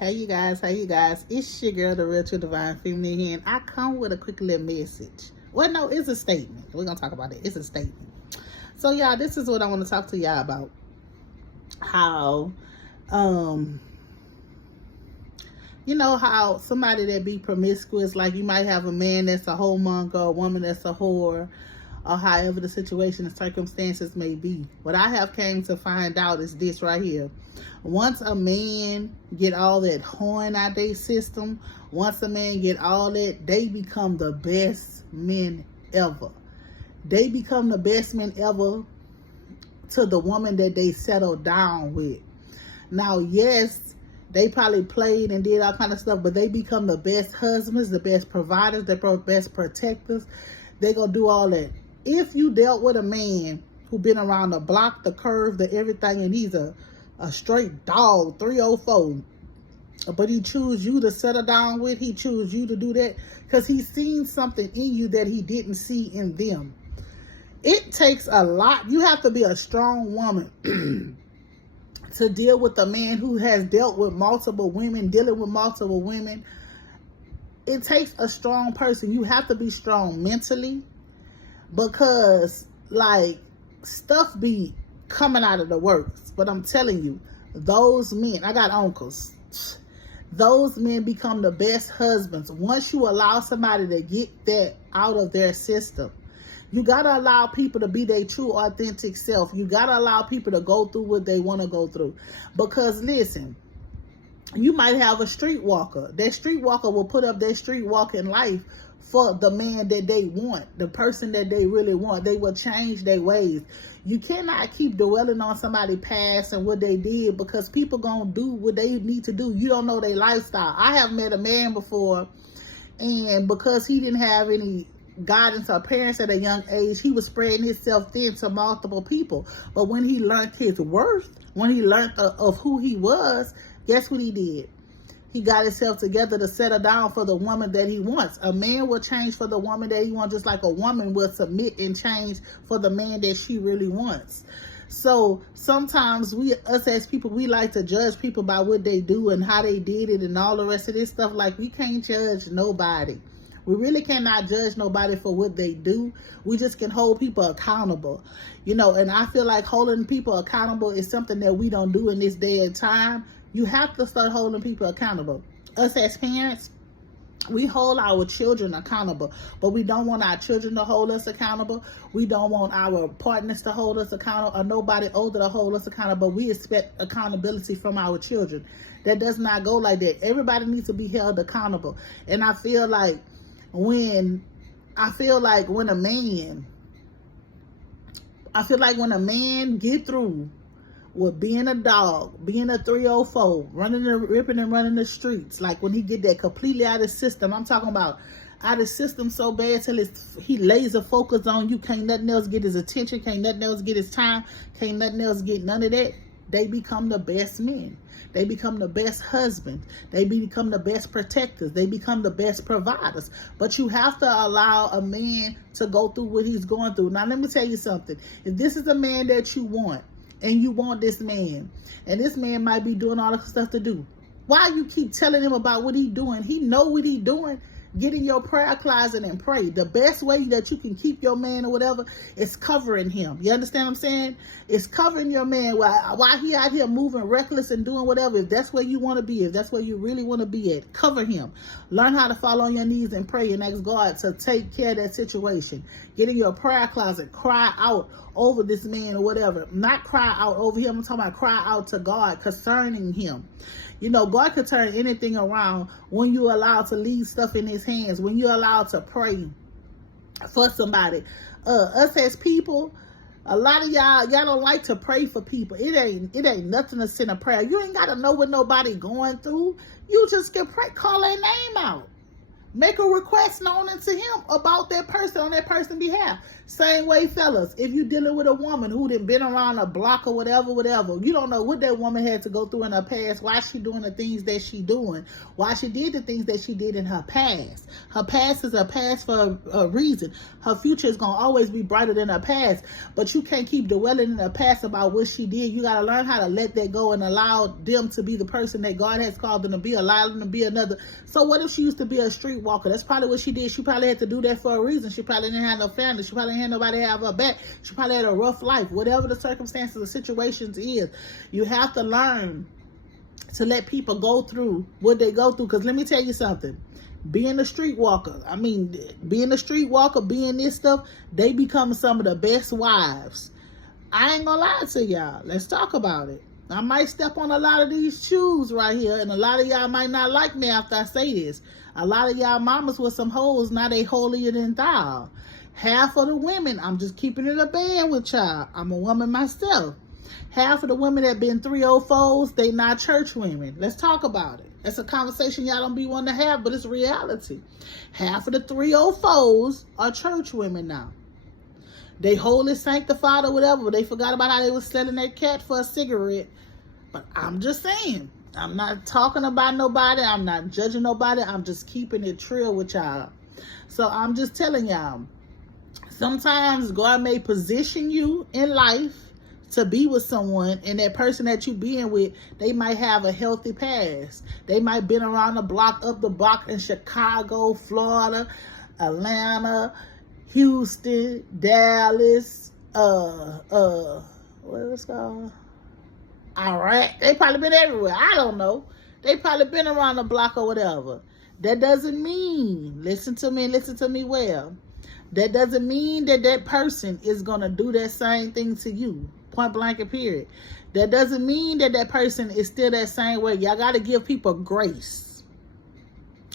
Hey you guys, it's your girl, the Real True Divine Feminine here, and I come with a quick little message. Well, no, it's a statement. We're gonna talk about it. It's a statement. So y'all, this is what I want to talk to y'all about. How how somebody that be promiscuous, like you might have a man that's a whoremonger, a woman that's a whore, or however the situation and circumstances may be. What I have came to find out is this right here. Once a man get all that horn out their system, once a man get all that, they become the best men ever. They become the best men ever to the woman that they settle down with. Now, yes, they probably played and did all kind of stuff, but they become the best husbands, the best providers, the best protectors. They gonna do all that. If you dealt with a man who been around the block, the curve, the everything, and he's a straight dog, 304, but he choose you to settle down with, he choose you to do that because he's seen something in you that he didn't see in them. It takes a lot. You have to be a strong woman to deal with a man who has dealt with multiple women, dealing with multiple women. It takes a strong person. You have to be strong mentally, because like stuff be coming out of the works. But I'm telling you, those men, I got uncles, those men become the best husbands once you allow somebody to get that out of their system. You gotta allow people to be their true, authentic self. You gotta allow people to go through what they want to go through. Because listen, you might have a streetwalker. That streetwalker will put up their streetwalking life for the man that they want, the person that they really want. They will change their ways. You cannot keep dwelling on somebody's past and what they did, because people gonna do what they need to do. You don't know their lifestyle. I have met a man before, and because he didn't have any guidance or parents at a young age, he was spreading himself thin to multiple people. But when he learned his worth, when he learned of who he was, guess what he did? He got himself together to settle down for the woman that he wants. A man will change for the woman that he wants, just like a woman will submit and change for the man that she really wants. So sometimes us as people, we like to judge people by what they do and how they did it and all the rest of this stuff. Like, we can't judge nobody. We really cannot judge nobody for what they do. We just can hold people accountable. And I feel like holding people accountable is something that we don't do in this day and time. You have to start holding people accountable. Us as parents, we hold our children accountable, but we don't want our children to hold us accountable. We don't want our partners to hold us accountable, or nobody older to hold us accountable. But we expect accountability from our children. That does not go like that. Everybody needs to be held accountable. And I feel like when a man get through with being a dog, being a 304, ripping and running the streets, like when he get that completely out of system, I'm talking about out of system so bad till he laser focus on you, can't nothing else get his attention, can't nothing else get his time, can't nothing else get none of that. They become the best men. They become the best husbands. They become the best protectors. They become the best providers. But you have to allow a man to go through what he's going through. Now, let me tell you something. If this is a man that you want, and you want this man, and this man might be doing all the stuff to do, why you keep telling him about what he doing? He know what he doing. Get in your prayer closet and pray. The best way that you can keep your man or whatever is covering him. You understand what I'm saying? It's covering your man while he out here moving reckless and doing whatever. If that's where you want to be, if that's where you really want to be at, cover him. Learn how to fall on your knees and pray and ask God to take care of that situation. Get in your prayer closet. Cry out over this man or whatever. Not cry out over him. I'm talking about cry out to God concerning him. God could turn anything around when you allow to leave stuff in his hands, when you're allowed to pray for somebody. Us as people, a lot of y'all don't like to pray for people. It ain't nothing to send a prayer. You ain't got to know what nobody going through. You just can pray, call their name out. Make a request known unto him about that person on that person's behalf. Same way, fellas, if you dealing with a woman who done been around a block or whatever, you don't know what that woman had to go through in her past, why she doing the things that she doing, why she did the things that she did in her past. Her past is a past for a reason. Her future is going to always be brighter than her past, but you can't keep dwelling in the past about what she did. You got to learn how to let that go and allow them to be the person that God has called them to be, allow them to be another. So what if she used to be a streetwalker? That's probably what she did. She probably had to do that for a reason. She probably didn't have no family. She probably didn't have nobody to have her back. She probably had a rough life. Whatever the circumstances or situations is, you have to learn to let people go through what they go through. Because let me tell you something. Being a streetwalker, being this stuff, they become some of the best wives. I ain't gonna lie to y'all. Let's talk about it. I might step on a lot of these shoes right here, and a lot of y'all might not like me after I say this. A lot of y'all mamas with some hoes, now they holier than thou. Half of the women, I'm just keeping it a band with y'all. I'm a woman myself. Half of the women that been 304s, they not church women. Let's talk about it. That's a conversation y'all don't be wanting to have, but it's reality. Half of the 304s are church women now. They holy sanctified or whatever, but they forgot about how they was selling their cat for a cigarette. But I'm just saying, I'm not talking about nobody. I'm not judging nobody. I'm just keeping it real with y'all. So I'm just telling y'all, sometimes God may position you in life to be with someone, and that person that you being with, they might have a healthy past. They might been around the block, up the block in Chicago, Florida, Atlanta, Houston, Dallas, what is it called? Iraq. They probably been everywhere. I don't know. They probably been around the block or whatever. That doesn't mean, listen to me well. That doesn't mean that that person is going to do that same thing to you. Point blank and period. That doesn't mean that that person is still that same way. Y'all got to give people grace.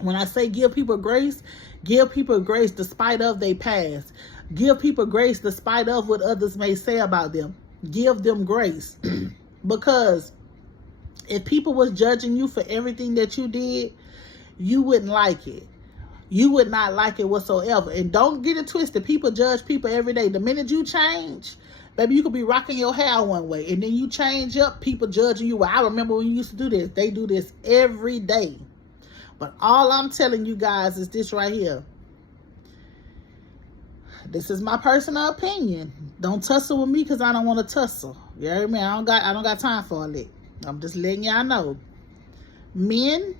When I say give people grace despite of their past. Give people grace despite of what others may say about them. Give them grace. Because if people was judging you for everything that you did, you wouldn't like it. You would not like it whatsoever. And don't get it twisted. People judge people every day. The minute you change, baby, you could be rocking your hair one way, and then you change up, people judging you. Well, I remember when you used to do this. They do this every day. But all I'm telling you guys is this right here. This is my personal opinion. Don't tussle with me because I don't want to tussle. You hear me? I don't got time for all that. I'm just letting y'all know. Men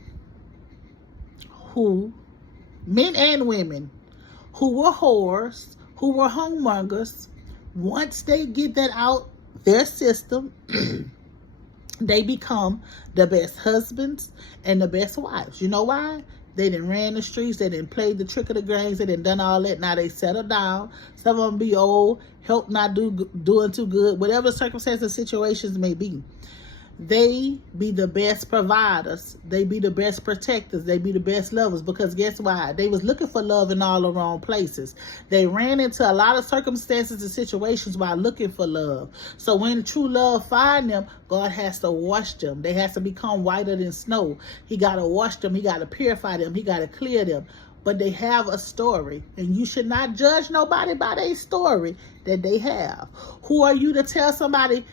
and women who were whores, who were homemongers, once they get that out their system, they become the best husbands and the best wives. You know why? They done ran the streets. They done played the trick of the grains. They done all that. Now they settle down. Some of them be old, help not doing too good. Whatever the circumstances, situations may be. They be the best providers. They be the best protectors. They be the best lovers. Because guess why? They was looking for love in all the wrong places. They ran into a lot of circumstances and situations while looking for love. So when true love find them, God has to wash them. They has to become whiter than snow. He got to wash them. He got to purify them. He got to clear them. But they have a story. And you should not judge nobody by their story that they have. Who are you to tell somebody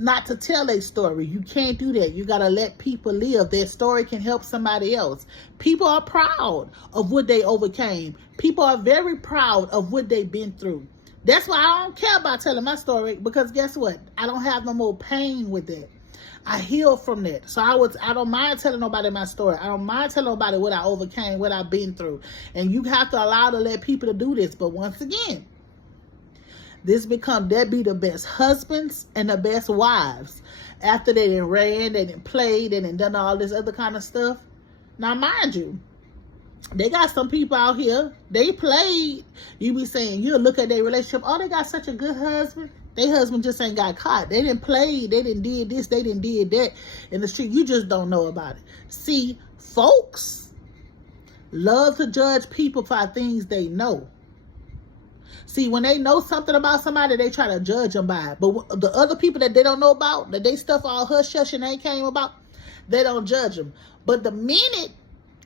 not to tell a story? You can't do that. You got to let people live. Their story can help somebody else. People are proud of what they overcame. People are very proud of what they've been through. That's why I don't care about telling my story, because guess what? I don't have no more pain with that. I healed from that. So I don't mind telling nobody my story. I don't mind telling nobody what I overcame, what I've been through. And you have to allow to let people to do this. But once again, that be the best husbands and the best wives. After they done ran, they done played, they done all this other kind of stuff. Now, mind you, they got some people out here, they played. You be saying, you look at their relationship, oh, they got such a good husband. Their husband just ain't got caught. They didn't play, they didn't did this, they didn't did that in the street. You just don't know about it. See, folks love to judge people for things they know. See, when they know something about somebody, they try to judge them by it. But the other people that they don't know about, that they stuff all hush-hush and they came about, they don't judge them. But the minute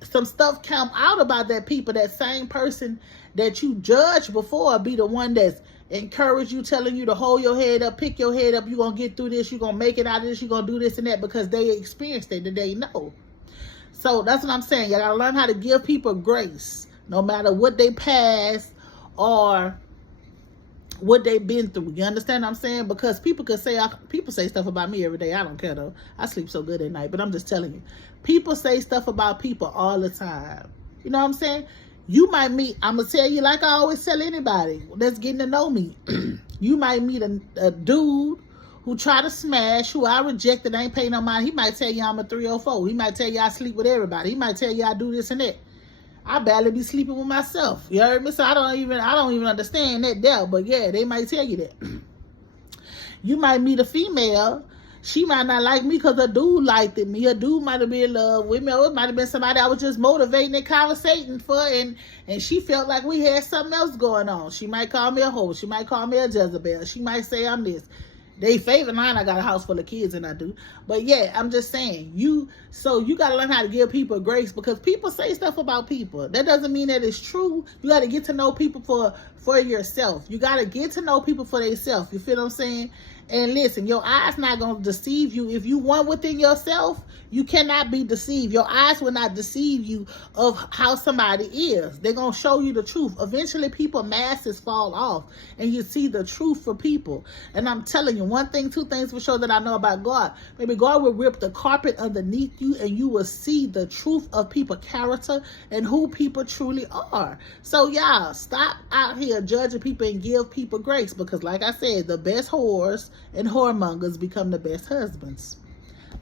some stuff come out about that people, that same person that you judged before be the one that's encourage you, telling you to hold your head up, pick your head up, you're going to get through this, you're going to make it out of this, you're going to do this and that, because they experienced it and they know. So that's what I'm saying. You got to learn how to give people grace, no matter what they past or what they've been through. You understand what I'm saying? Because people say stuff about me every day. I don't care though. I sleep so good at night, but I'm just telling you. People say stuff about people all the time. You know what I'm saying? You might meet, I'm going to tell you like I always tell anybody that's getting to know me. You might meet a dude who try to smash, who I rejected, ain't paying no mind. He might tell you I'm a 304. He might tell you I sleep with everybody. He might tell you I do this and that. I barely be sleeping with myself. You heard me? So I don't even understand that there. But yeah, they might tell you that. You might meet a female. She might not like me because a dude liked me. A dude might have been in love with me. Or it might have been somebody I was just motivating and conversating for. And she felt like we had something else going on. She might call me a hoe. She might call me a Jezebel. She might say I'm this. They favorite mine, I got a house full of kids and I do. But yeah, I'm just saying, so you got to learn how to give people grace, because people say stuff about people. That doesn't mean that it's true. You got to get to know people for yourself. You got to get to know people for themselves. You feel what I'm saying? And listen, your eyes not going to deceive you. If you want within yourself, you cannot be deceived. Your eyes will not deceive you of how somebody is. They're going to show you the truth. Eventually, people masks fall off and you see the truth for people. And I'm telling you, two things for sure that I know about God. Maybe God will rip the carpet underneath you and you will see the truth of people's character and who people truly are. So y'all, stop out here judging people and give people grace, because like I said, the best whores and whoremongers become the best husbands.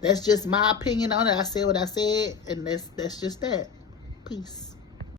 That's just my opinion on it. I said what I said, and that's just that. Peace.